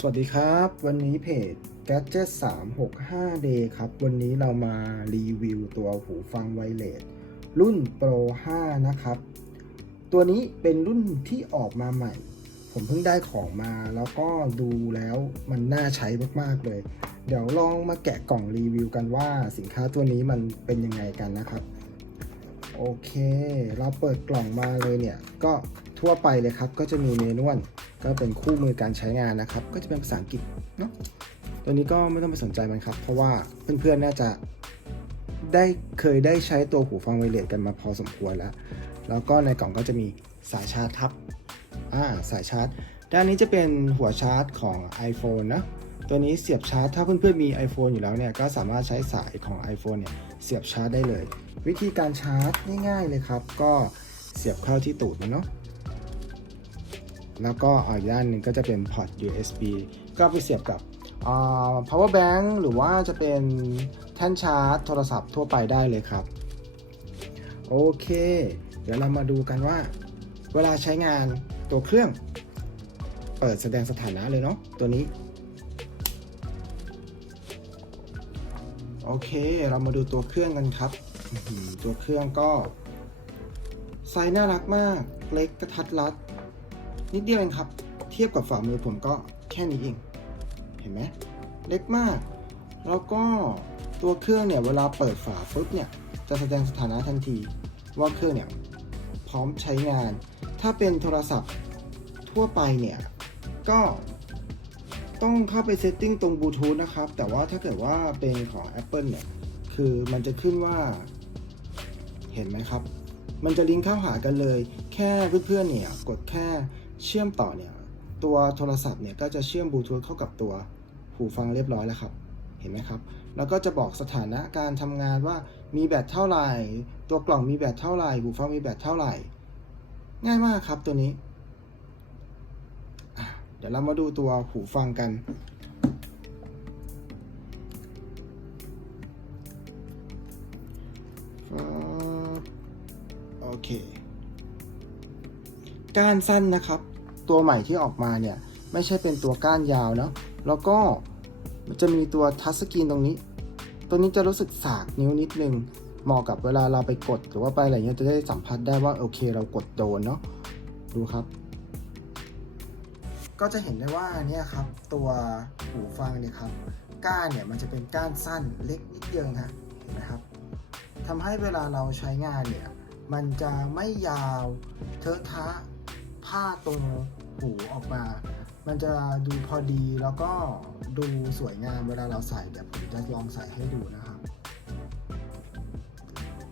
สวัสดีครับ วันนี้เพจ Gadget 365 Day ครับ วันนี้เรามารีวิวตัวหูฟังไวเลสรุ่น Pro 5 นะครับ ตัวนี้เป็นรุ่นที่ออกมาใหม่ ผมเพิ่งได้ของมาแล้วก็ดูแล้วมันน่าใช้มาก ๆ เลย เดี๋ยวลองมาแกะกล่องรีวิวกันว่าสินค้าตัวนี้มันเป็นยังไงกันนะครับ โอเค เราเปิดกล่องมาเลยเนี่ยก็ ทั่วไปเลยครับ ก็จะมีเมนวลก็เป็นคู่มือการใช้งานนะครับ ก็จะเป็นภาษาอังกฤษเนาะตัวนี้ก็ไม่ต้องไปสนใจมันครับ เพราะว่าเพื่อนๆน่าจะได้เคยได้ใช้ตัวหูฟังไวเลสกันมาพอสมควรแล้ว แล้วก็ในกล่องก็จะมีสายชาร์จครับอ่าสายชาร์จ ด้านนี้จะเป็นหัวชาร์จของ iPhone นะตัวนี้เสียบชาร์จ ถ้าเพื่อนๆมี iPhone อยู่แล้วเนี่ยก็สามารถใช้สายของ iPhone เนี่ยเสียบชาร์จได้เลย วิธีการชาร์จง่ายๆเลยครับ ก็เสียบเข้าที่ตูดมันเนาะ แล้วก็อีกด้านหนึ่งก็จะเป็นพอร์ต USB ก็ไปเสียบกับ power bank หรือว่าจะเป็นแท่นชาร์จโทรศัพท์ทั่วไปได้เลยครับ โอเค เดี๋ยวเรามาดูกันว่า เวลาใช้งานตัวเครื่อง เปิดแสดงสถานะเลยเนาะตัวนี้ โอเค เรามาดูตัวเครื่องกันครับ ตัวเครื่องก็ไซส์น่ารักมาก เล็กกระทัดรัด นิดเดียวเองครับ เทียบกับฝ่ามือผมก็แค่นี้เอง เห็นไหมเล็กมาก แล้วก็ตัวเครื่องเนี่ยเวลาเปิดฝาปุ๊บเนี่ยจะแสดงสถานะทันที ว่าเครื่องเนี่ยพร้อมใช้งาน ถ้าเป็นโทรศัพท์ทั่วไปเนี่ยก็ต้องเข้าไปเซตติ้งตรงบลูทูธนะครับ แต่ว่าถ้าเกิดว่าเป็นของ Apple เนี่ย คือมันจะขึ้นว่า เห็นไหมครับ มันจะลิงก์เข้าหากันเลย แค่เพื่อนๆเนี่ย กดแค่ เชื่อมต่อเนี่ยตัวโทรศัพท์เนี่ยก็จะเชื่อมบลูทูธเข้ากับตัวหูฟังเรียบร้อยแล้วครับ เห็นไหมครับ แล้วก็จะบอกสถานะการทำงานว่ามีแบตเท่าไหร่ ตัวกล่องมีแบตเท่าไหร่หูฟังมีแบตเท่าไหร่ ง่ายมากครับตัวนี้ เดี๋ยวเรามาดูตัวหูฟังกันโอเคก้านสั้นนะครับ ตัวใหม่ที่ออกมาเนี่ย ไม่ใช่เป็นตัวก้านยาวเนาะแล้วก็มันจะมีตัวทัชสกรีนตรงนี้ ตัวนี้จะรู้สึกสากนิ้วนิดนึงเหมาะกับเวลาเราไปกดหรือว่าไปอะไรเงี้ยจะได้สัมผัสได้ว่าโอเคเรากดโดนเนาะดูครับ ก็จะเห็นได้ว่าเนี่ยครับตัวหูฟังเนี่ยครับก้านเนี่ยมันจะเป็นก้านสั้นเล็กนิดเดียวนะเห็นไหมครับทำให้เวลาเราใช้งานเนี่ยมันจะไม่ยาวเทอะทะผ้าตรง หูออกมา มันจะดูพอดีแล้วก็ดูสวยงามเวลาเราใส่เดี๋ยวผมจะลองใส่ให้ดูนะครับ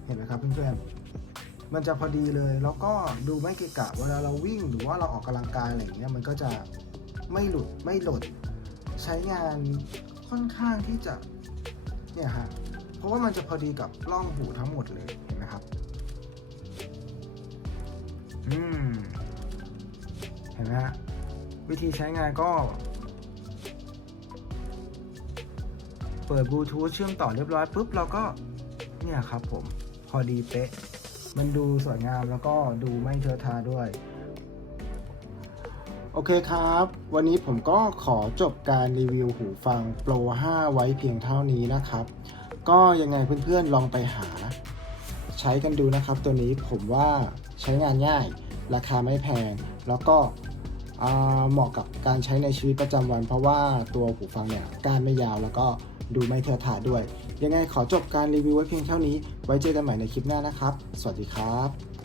เห็นไหมครับเพื่อนๆ มันจะพอดีเลยแล้วก็ดูไม่เกะกะเวลาเราวิ่งหรือว่าเราออกกำลังกายอะไรอย่างเงี้ยมันก็จะไม่หลุดไม่หล่นใช้งานค่อนข้างที่จะเนี่ยฮะเพราะว่ามันจะพอดีกับร่องหูทั้งหมดเลย ฮะ วิธีใช้งานก็ เปิดบลูทูธเชื่อมต่อเรียบร้อยปุ๊บเราก็เนี่ยครับผมพอดีเป๊ะ มันดูสวยงามแล้วก็ดูไม่เทอะทาด้วย โอเคครับ วันนี้ผมก็ขอจบการรีวิวหูฟัง Pro 5 ไว้เพียงเท่านี้นะครับ ก็ยังไงเพื่อนๆลองไปหา ใช้กันดูนะครับตัวนี้ผมว่าใช้งานง่าย ราคาไม่แพง แล้วก็ เหมาะกับการใช้ในชีวิตประจำวัน เพราะว่าตัวหูฟังเนี่ยก้านไม่ยาวแล้วก็ดูไม่เทอะทะด้วย ยังไงขอจบการรีวิวไว้เพียงเท่านี้ ไว้เจอกันใหม่ในคลิปหน้านะครับ สวัสดีครับ